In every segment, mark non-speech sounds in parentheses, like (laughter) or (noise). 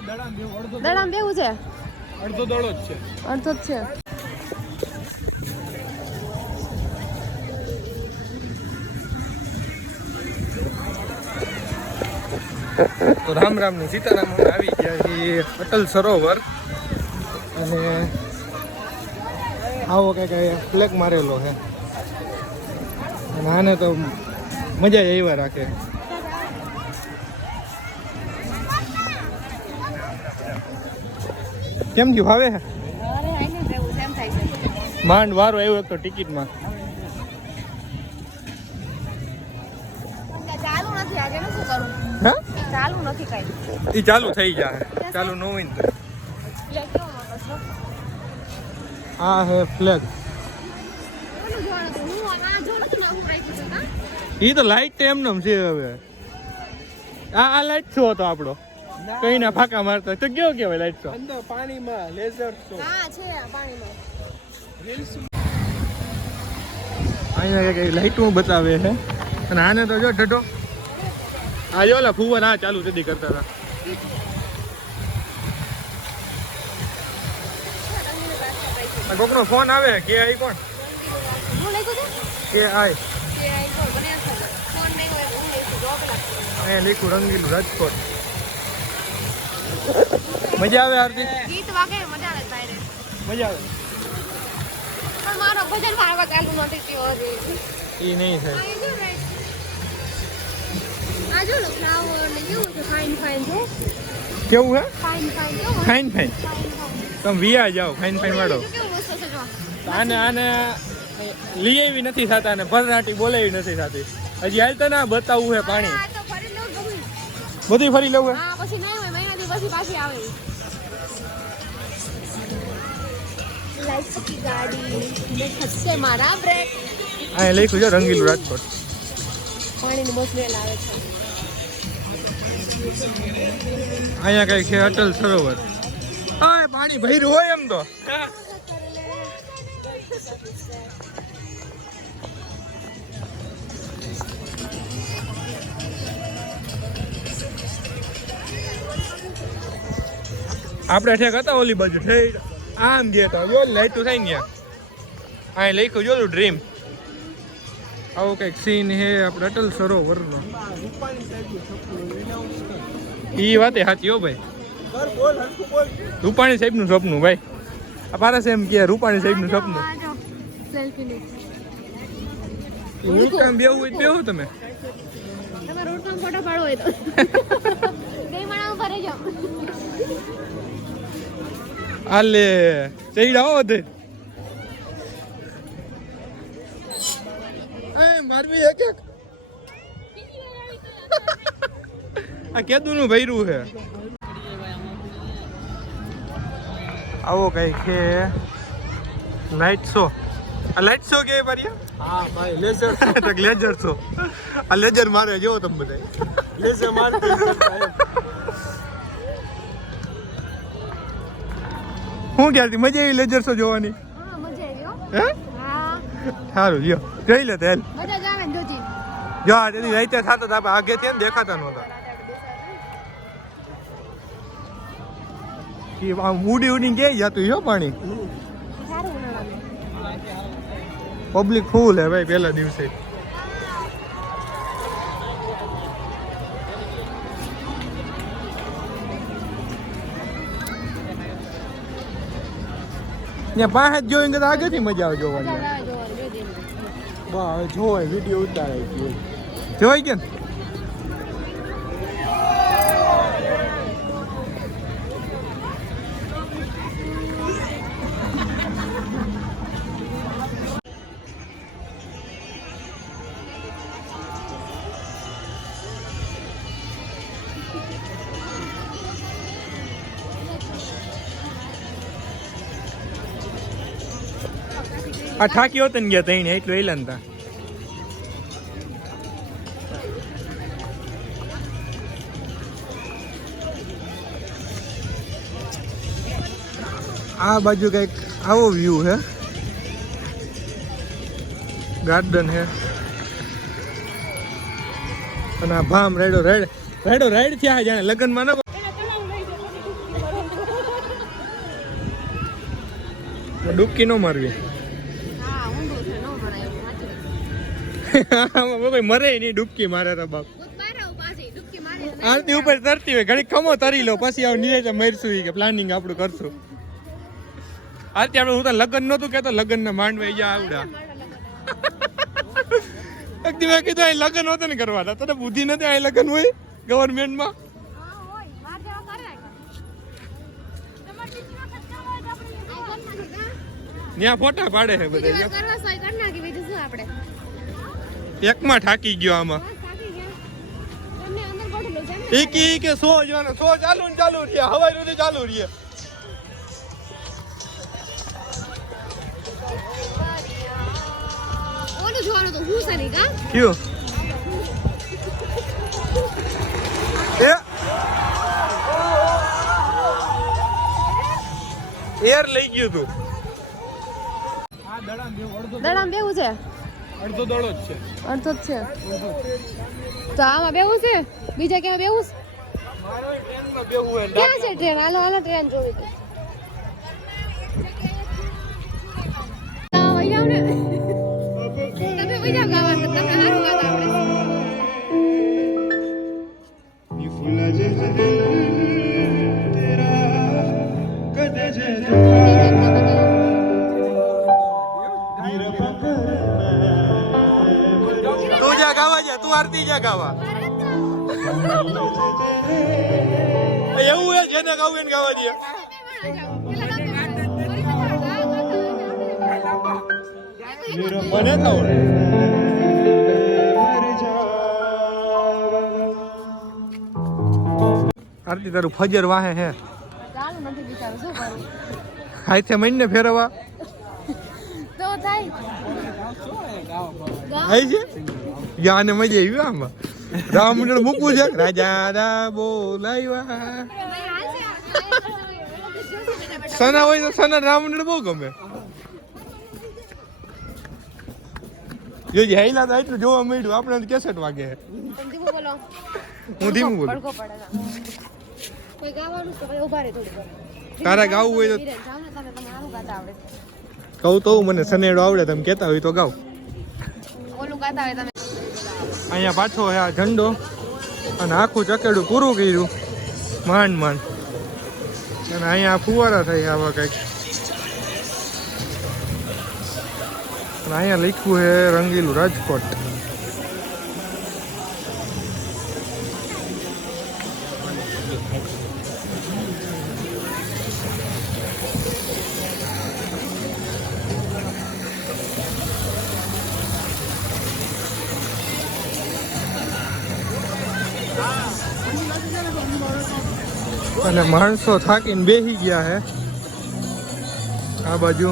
દડામ બેવું છે? અડધો દડો જ છે. અડધો જ છે. તો રામ રામ ને સીતારામ આવી ગયા છીએ અટલ સરોવર. અને આવો કંઈક ફ્લેગ મારેલો છે. અને આને તો મજા જ આવ્યા રાખે. કેમ થયું? છે છે છે માંડ વારો આવ્યો એક તો ટિકિટમાં. એ ચાલુ થઈ જાય ચાલુ ન હોય છો હે ફ્લેગ છે એ તો લાઈટ એમ નમ છે હવે. આ આ લાઈટ શો હતો આપણો? કઈ ના ફાકા મારતા. તો કેવો કેવાય લાઈટ શો અંદર પાણીમાં લેઝર શો હા છે પાણીમાં. અહીંયા કઈ લાઈટો બતાવે છે. અને આને તો જો ઢઢો. આ જો ઓલા ફુવર આ ચાલુ જદી કરતા હતા. આ કોકનો ફોન આવે કે આઈ કોણ? કે આઈ. કે લીખું રંગીલું બને મજા આવે હાર્દિક ગીત વાગે મજા આવે તારે મજા આવે. પણ મારો ભજન વાળવા ચાલુ નથી થયો હજી. એ નહીં થાય. આ જો right. આ જો ફ્લાવર ને કેવું છે? ફાઇન ફાઇન જો કેવું હે? ફાઇન ફાઇન કેવું ફાઇન ફાઇન. તમે વિયા જાઓ ફાઇન ફાઇન વાળો. છે આને આને લઈ આવી નથી થતા અને ભરનાટી બોલાવી નથી થતી. હજી હાલતા ના બતાવવું હે પાણી. તો લો બધી ફરી હે? હા પછી દી પછી પાછી આવે. લાઈફ की ગાડી. ખસશે મારા બ્રેક અહીંયા લખ્યું છે રંગીલું રાજકોટ. પાણીની બસ આવે છે. અહીંયા કઈ છે અટલ સરોવર. હા પાણી ભર્યું હોય એમ તો. આપણે ઠેક હતા ઓલી બાજુ ઠેક આમ ગયા હતા જો લાઈટું થાય ને અહીં લખ્યું જોલું ડ્રીમ આવો કંઈક સીન હે આપણે અટલ સરોવરનો એ વાતે સાચી હો ભાઈ. રૂપાણી સાહેબનું સપનું ભાઈ. આ પારસ એમ કે રૂપાણી સાહેબનું સપનું. સેલ્ફી લે હું કામ બેવું હોય બેહો તમે. તમે રોડ ફોટો પાડો હોય તો. (laughs) બે માણા ઉપર જાઓ આલે ચઈડા હો વધે એ મારવી એક એક. આ કેદુનું ભૈરું છે. આવો કઈ છે. લાઈટ શો આ લાઈટ શો કે પારિયા હા ભાઈ લેઝર (laughs) તો લેઝર શો આ લેઝર મારે જો તમે બધા લેઝર મારતી હું ક્યારથી? મજા આવી લેજર શો જોવાની? હા સારું જો જોઈ લે તેલ મજા જ આ તેથી રાઈતે થતા હતા આગે થી દેખાતા નહોતા. કે આમ ઉડી ઉડી ક્યાંય જતું હો પાણી? પબ્લિક ફૂલ હે ભાઈ પહેલા દિવસે. ત્યાં પાસે જ જોઈને તો આગળથી મજા આવે જોવાની. મજા આવે જોવાની જોજી જોવાય વીડિયો ઉતારે જોઈ કે ને? આ ઠાકી હોત ગયા તઈને એટલું એલન તા. આ બાજુ કંઈક આવો વ્યૂ હે. ગાર્ડન હે. અને આ ભામ રેડો રેડ રેડો રેડ થયા જાણે લગ્નમાં ન ડૂબકી ન મારવી. કોઈ મરે નહીં ડૂબકી મારે તો બાપ. આરતી ઉપર તરતી હોય ઘણી ખમો તરી લો પછી આવું નિરાતે મરશું કે પ્લાનિંગ આપણું કરશું. આરતી આપણે હું તો લગ્ન નહોતું કેતો લગ્ન ના માંડવા જા આવડા. એક દિવસ કીધું અહીં લગ્ન હોતા ને કરવાના. તને બુદ્ધિ નથી અહીં લગ્ન હોય ગવર્મેન્ટમાં? ત્યાં ફોટા પાડે છે બધા એકમાં ઠાકી ગયો આમાં. બસ થાકી ગયા. ને? ઈ કે સો જોવાનો સો ચાલુ ને ચાલુ રહે હવાઈ સુધી ચાલુ રહે ઓલું જોવાનું તો હું છે નહીં, કાં? કયું એર લઈ ગયું તું. દડામ. બેવું છે? અડધો દોડો જ છે. અડધો જ છે. તો આમાં બેવું છે? બીજા ક્યાં બેવું છે? ક્યાં છે ટ્રેન હાલો હાલો ટ્રેન જોવી. તમે વહી જાવ ગાવાનું, તમને સારું ગાતા ગાવા તું આરતી જા ગાવા? એવું હે જેને ગાવું એને ગાવા દે. મને ખાવ આરતી તારું ફજર વાહે હે. ચાલુ નથી બિચારું શું કરું? હાથે મહિને ફેરવવા. તો થાય. છે? યાને મજા આવી આમાં. રામ મંડળ મૂકવું છે. રાજા રા બોલાવ્યા સના હોય તો સના રામ મંડળ બહુ ગમે. જોજે હેલા તો એટલું જોવા મળ્યું. આપણે કેસેટ વાગે. હું ધીમું બોલું. તારે ગાવું હોય તો કહું તો મને સનેડો આવડે તમે કહેતા હોય તો ગાવ. અહીંયા પાછો આ ઝંડો અને આખું ચકેડું પૂરું કર્યું. માંડ માંડ. અને અહીંયા ફુવારા થઈ આવા કંઈક. અને અહીંયા લખ્યું છે રંગીલું રાજકોટ. અને માણસો થાકીને બેસી ગયા હે. આ બાજુ.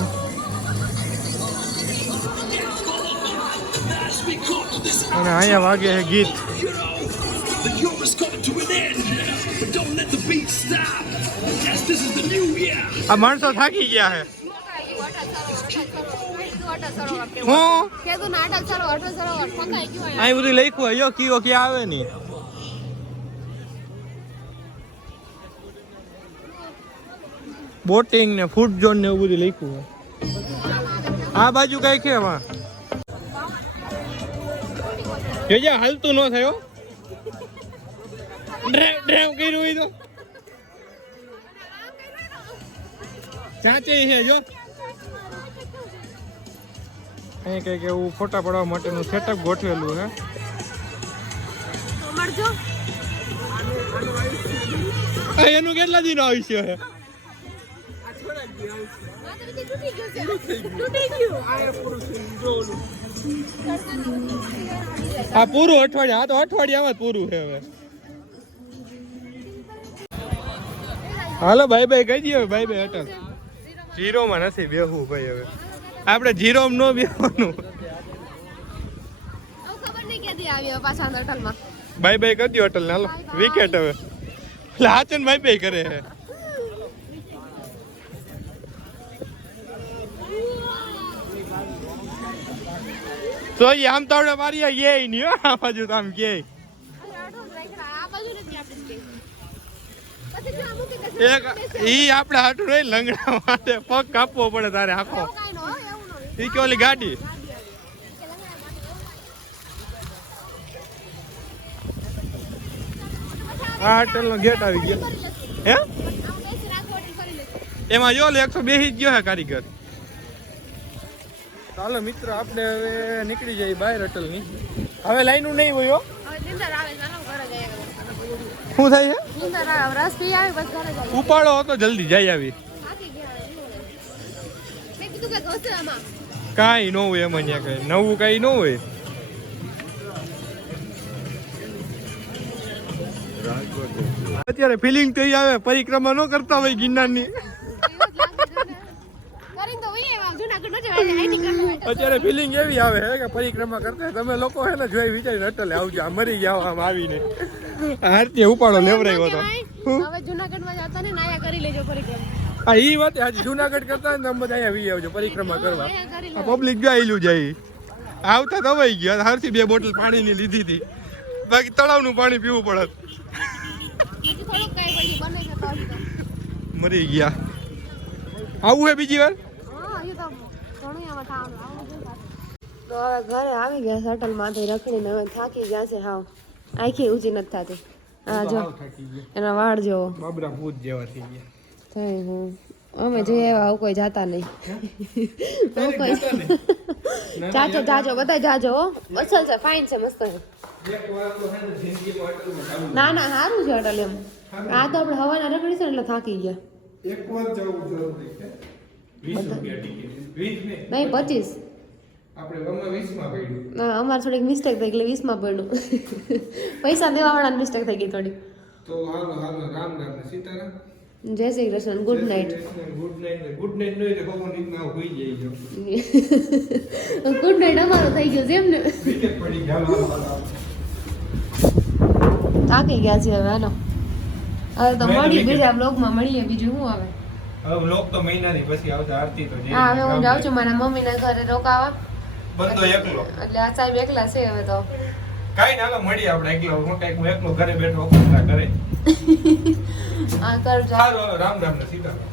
અને અહીંયા વાગે છે ગીત. આ માણસો થાકી ગયા હે. હું. અહીં બધું લખ્યું હોય યો કીઓ ક્યાં આવે નહીં બોટિંગ ને ફૂડ ઝોન ને એવું બધું લખ્યું હોય. આ બાજુ કઈ છે એમાં? જોજે હાલતું ન થયો ડ્રાઈવ ડ્રાઈવ કર્યું હોય તો. ચાચે છે જો. અહીં કંઈક એવું ફોટા પડવા માટેનું સેટઅપ ગોઠવેલું છે એનું કેટલા દિન આયુષ્ય છે આ પૂરું અઠવાડિયા આ તો અઠવાડિયામાં જ પૂરું છે હવે. હાલો ભાઈ ભાઈ કહી દઈએ ભાઈ બાય અટલ. જીરોમાં નથી બેહવું ભાઈ હવે. આપણે જીરોમાં ન બેહવાનું. ભાઈ ભાઈ કરી દો અટલ ને. હાલો વિકેટ હવે. હાચન ભાઈ બાય કરે છે. તો એ આમ તો આપણે મારી યે નહીં આ બાજુ તો આમ અમુક એક ઈ આપણે હાટું રહી લંગડા માટે પગ કાપવો પડે તારે આખો. ઈ કે ઓલી ગાડી? આ હોટેલ નો ગેટ આવી ગયો. હે. એમાં જો લે એકસો બેસી જ ગયો હે કારીગર. ચાલો મિત્રો આપણે હવે નીકળી જઈએ બહાર હોટલની હવે લાઈનું નહીં હોય. શું થાય છે. ઉપાડો હતો જલ્દી જઈ આવી. કાંઈ ન હોય એમ અહીંયા કઈ. નવું કાંઈ ન હોય. અત્યારે ફિલિંગ થઈ આવે પરિક્રમા ન કરતા હોય ગિરનારની એવું જ લાગે છે ને. કરીને તો વહી આવ્યા, જુનાગઢ નો જવાય, આઈડી કાર્ડ નો હોય. અત્યારે ફિલિંગ એવી આવે હે કે પરિક્રમા કરતા તમે લોકો હે ને જોઈ વિચારી અટલે આવજો. આ મરી ગયા આમ આવીને. આરતી ઉપાડો લેવરાયો હતો. હવે જુનાગઢમાં જતા ને નાયા કરી લેજો પરિક્રમા. હા ઈ વાત આજે જુનાગઢ કરતા ને તમે બધા અહીંયા વી આવજો પરિક્રમા કરવા. આ પબ્લિક ગાયેલું જાય આવતા દવાઈ ગયા. હરથી બે બોટલ પાણીની લીધી હતી. બાકી તળાવનું પાણી પીવું પડત. છે તો. મરી ગયા. આવું હે બીજી વાર? તો હવે ઘરે આવી ગયા શટલમાંથી રખડીને હવે થાકી ગયા છે હાવ. આખી ઊંચી નથી થતી. હા જો એના વાળ જેવો. બાબરા ભૂત જેવા થઈ ગયા. થઈ હું. અમે જોઈએ એવા આવું કોઈ જાતા નહીં. આવું (laughs) કોઈ (laughs) જાજો જાજો બધા જાજો અસલ છે ફાઇન છે મસ્ત છે. ના ના સારું છે અટલ એમ. આ તો આપણે હવાના રખડીશું ને એટલે થાકી ગયા. એક વાર જવું જરૂરી છે. નહીં પચીસ. અમારે થોડીક મિસ્ટેક થઈ એટલે વીસમાં પડ્યું. (laughs) પૈસા દેવાવાળાની મિસ્ટેક થઈ ગઈ થોડી તો હાલો હાલો રામ રામ ને સીતારામ. જય Shri Krishna good night good night good night નો એટલે ભગવાન રીતના હોઈ જાય ગુડ નાઇટ અમારો થઈ ગયો છે એમ ને. પડી થાકી ગયા છે હવે હાલો. હવે તો મળી બીજા બ્લોગમાં મળીએ બીજું શું આવે હવે બ્લોગ તો મહિનાની પછી આવતા આરતી તો હા હવે હું જાઉં છું મારા મમ્મીના ઘરે રોકાવા. બંધો એકલો. એટલે આ સાહેબ એકલા છે હવે તો. કાઈ ના મળી આપણે એકલો. હું કંઈક હું એકલો ઘરે બેઠો કરે (laughs) આ કરજો સારું રામ રામ ને સીતારામ